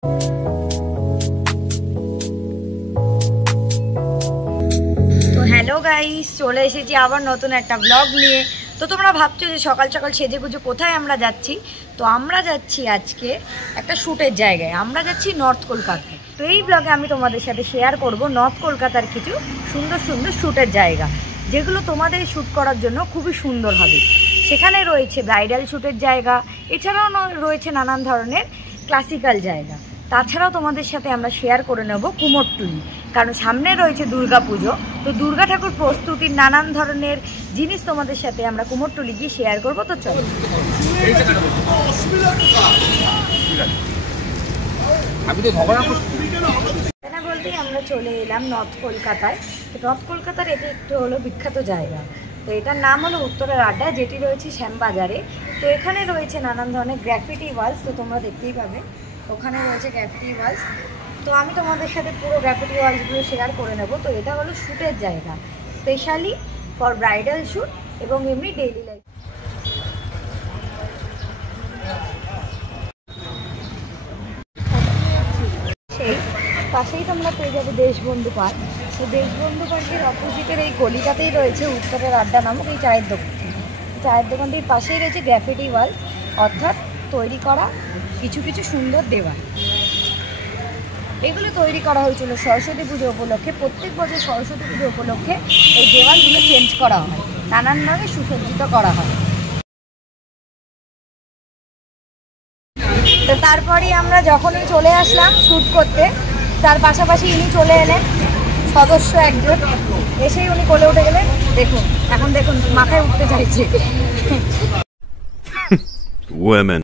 তো hello guys, চলে এসেছি আবার নতুন একটা ব্লগ নিয়ে। তো তোমরা ভাবছো যে সকাল সকাল সেজে গুজে কোথায় আমরা যাচ্ছি। তো আমরা যাচ্ছি আজকে একটা শ্যুটের জায়গায়, আমরা যাচ্ছি নর্থ কলকাতায়। তো এই ব্লগে আমি তোমাদের সাথে শেয়ার করব নর্থ কলকাতার কিছু সুন্দর সুন্দর শ্যুটের জায়গা, যেগুলো তোমাদের শ্যুট করার জন্য খুবই সুন্দর হবে। সেখানে রয়েছে ব্রাইডাল শ্যুটের জায়গা, এছাড়াও রয়েছে নানান ধরনের ক্লাসিক্যাল জায়গা। তাছাড়াও তোমাদের সাথে আমরা শেয়ার করে নেব কুমোরটুলি, কারণ সামনে রয়েছে দুর্গা পুজো। তো দুর্গা ঠাকুর প্রস্তুতির নানান ধরনের জিনিস তোমাদের সাথে আমরা কুমোরটুলি গিয়ে শেয়ার করবো। তো চলো, বলতেই আমরা চলে এলাম নর্থ কলকাতায়। তো নর্থ কলকাতার এটি একটু হলো বিখ্যাত জায়গা। তো এটার নাম হলো উত্তরের আড্ডা, যেটি রয়েছে শ্যামবাজারে। তো এখানে রয়েছে নানান ধরনের গ্রাফিটি ওয়ালস, তো তোমরা দেখতেই পাবে ওখানে রয়েছে গ্রাফিটি ওয়ালস। তো আমি তোমাদের সাথে পুরো গ্রাফিটি ওয়ালসগুলো শেয়ার করে নেব। তো এটা হলো শ্যুটের জায়গা, স্পেশালি ফর ব্রাইডাল শ্যুট এবং এমনি ডেইলি লাইফ। সেই পাশেই তোমরা পেয়ে যাবে দেশবন্ধু পার্ক। তো দেশবন্ধু পার্কের অপোজিটের এই গলিটাতেই রয়েছে উত্তরের আড্ডা নামক এই চায়ের দোকান। চায়ের দোকানটির পাশেই রয়েছে গ্রাফিটি ওয়াল, অর্থাৎ তৈরি করা কিছু কিছু সুন্দর দেওয়াল। এগুলো তৈরি করা হয়েছিল সরস্বতী পুজো উপলক্ষে। প্রত্যেক বছর সরস্বতী পুজো উপলক্ষে এই দেওয়ালগুলো চেঞ্জ করা হয়, নানানভাবে সুসজ্জিত করা হয়। তো তারপরেই আমরা যখনই চলে আসলাম শ্যুট করতে, তার পাশাপাশি ইনি চলে এলেন সদস্য একজন, এসেই উনি কোলে উঠে গেলেন। দেখুন, এখন দেখুন মাথায় উঠতে চাইছে। Women.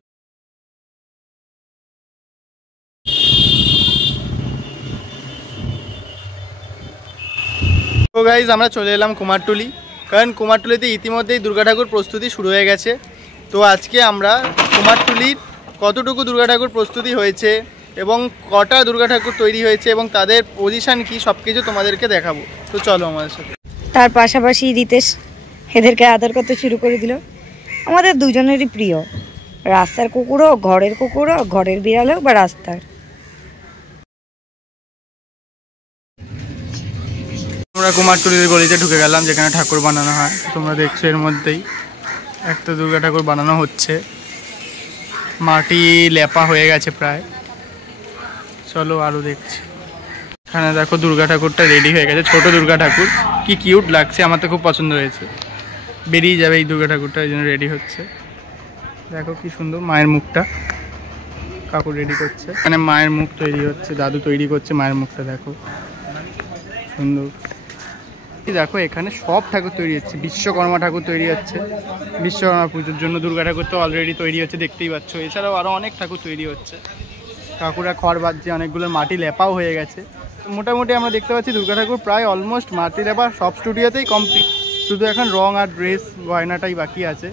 তো গাইজ আমরা চলে এলাম কুমারটুলি, কারণ কুমারটুলিতে ইতিমধ্যেই দুর্গা ঠাকুর প্রস্তুতি শুরু হয়ে গেছে। তো আজকে আমরা কুমারটুলির কতটুকু দুর্গা ঠাকুর প্রস্তুতি হয়েছে এবং কটা দুর্গা ঠাকুর তৈরি হয়েছে এবং তাদের পজিশান কি, সব কিছু তোমাদেরকে দেখাবো। তো চলো আমাদের সাথে। তার পাশাপাশি রিতেশ এদেরকে আদর করতে শুরু করে দিল। আমাদের দুজনেরই প্রিয়, রাস্তার কুকুর হোক, ঘরের কুকুর হোক, ঘরের বিড়াল হোক বা রাস্তার। আমরা কুমারটুলির গলিতে ঢুকে গেলাম, যেখানে ঠাকুর বানানো হয়। তোমরা দেখছো এর মধ্যেই একটা দুর্গা ঠাকুর বানানো হচ্ছে, মাটি লেপা হয়ে গেছে প্রায়। চলো আরও দেখছি। এখানে দেখো দুর্গা ঠাকুরটা রেডি হয়ে গেছে, ছোট দুর্গা ঠাকুর, কি কিউট লাগছে, আমার তো খুব পছন্দ হয়েছে। বেরিয়ে যাবে এই দুর্গা ঠাকুরটা, এই জন্য রেডি হচ্ছে। দেখো কি সুন্দর মায়ের মুখটা কাকু রেডি করছে। এখানে মায়ের মুখ তৈরি হচ্ছে, দাদু তৈরি করছে মায়ের মুখটা, দেখো সুন্দর। দেখো এখানে সব ঠাকুর তৈরি হচ্ছে, বিশ্বকর্মা ঠাকুর তৈরি হচ্ছে বিশ্বকর্মা পুজোর জন্য। দুর্গা ঠাকুর তো অলরেডি তৈরি হচ্ছে, দেখতেই পাচ্ছ। এছাড়াও আরও অনেক ঠাকুর তৈরি হচ্ছে। কাকুরা খড় বাজছে, অনেকগুলো মাটি লেপাও হয়ে গেছে। তো মোটামুটি আমরা দেখতে পাচ্ছি দুর্গা ঠাকুর প্রায় অলমোস্ট মাটি লেপা সব স্টুডিওতেই কমপ্লিট, শুধু এখন রং আর ড্রেস গয়নাটাই বাকি আছে।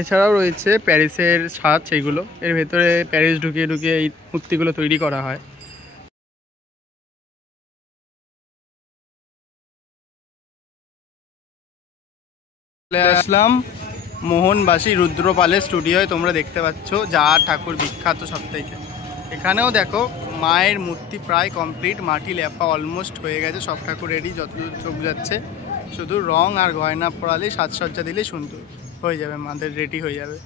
এছাড়াও রয়েছে প্যারিসের ছাদ, সেইগুলো এর ভেতরে প্যারিস ঢুকিয়ে ঢুকিয়ে এই মূর্তিগুলো তৈরি করা হয়। চলে আসলাম মোহনবাসী রুদ্রপালের স্টুডিওয়। তোমরা দেখতে পাচ্ছ যা ঠাকুর বিখ্যাত সবথেকে। এখানেও দেখো মায়ের মূর্তি প্রায় কমপ্লিট, মাটি লেপা অলমোস্ট হয়ে গেছে, সব ঠাকুর রেডি যতদূর চোখ যাচ্ছে। শুধু রং আর গয়না পরালেই, সাজসজ্জা দিলেই সুন্দর হয়ে যাবে, মাদের রেডি হয়ে যাবে।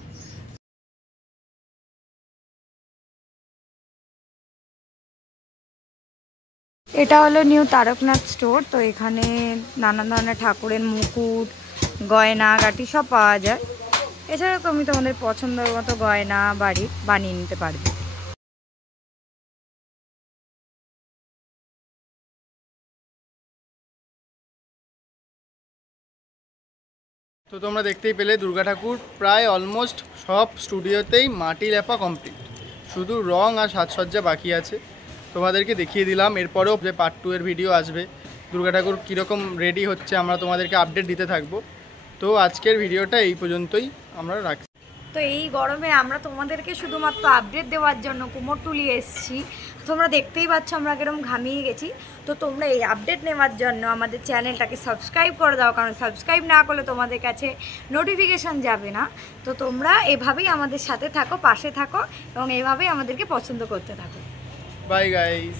এটা হলো নিউ তারকনাথ স্টোর। তো এখানে নানান ধরনের ঠাকুরের মুকুট, গয়না গাটি সব পাওয়া যায়। এছাড়াও তুমি তোমাদের পছন্দের মতো গয়না বানিয়ে নিতে পারবে। তো তোমরা দেখতেই পেলে দুর্গা ঠাকুর প্রায় অলমোস্ট সব স্টুডিওতেই মাটি লেপা কমপ্লিট, শুধু রং আর সাজসজ্জা বাকি আছে। তোমাদেরকে দেখিয়ে দিলাম। এরপরেও যে পার্ট 2 এর ভিডিও আসবে, দুর্গা ঠাকুর কীরকম রেডি হচ্ছে আমরা তোমাদেরকে আপডেট দিতে থাকবো। তো আজকের ভিডিওটা এই পর্যন্তই আমরা রাখছি। তো এই গরমে আমরা তোমাদেরকে শুধুমাত্র আপডেট দেওয়ার জন্য কুমোরটুলি এসেছি। তোমরা দেখতেই পাচ্ছ আমরা কিরকম ঘামিয়ে গেছি। তো তোমরা এই আপডেট নেওয়ার জন্য আমাদের চ্যানেলটাকে সাবস্ক্রাইব করে দাও, কারণ সাবস্ক্রাইব না করলে তোমাদের কাছে নোটিফিকেশান যাবে না। তো তোমরা এভাবেই আমাদের সাথে থাকো, পাশে থাকো এবং এভাবেই আমাদেরকে পছন্দ করতে থাকো। Bye guys.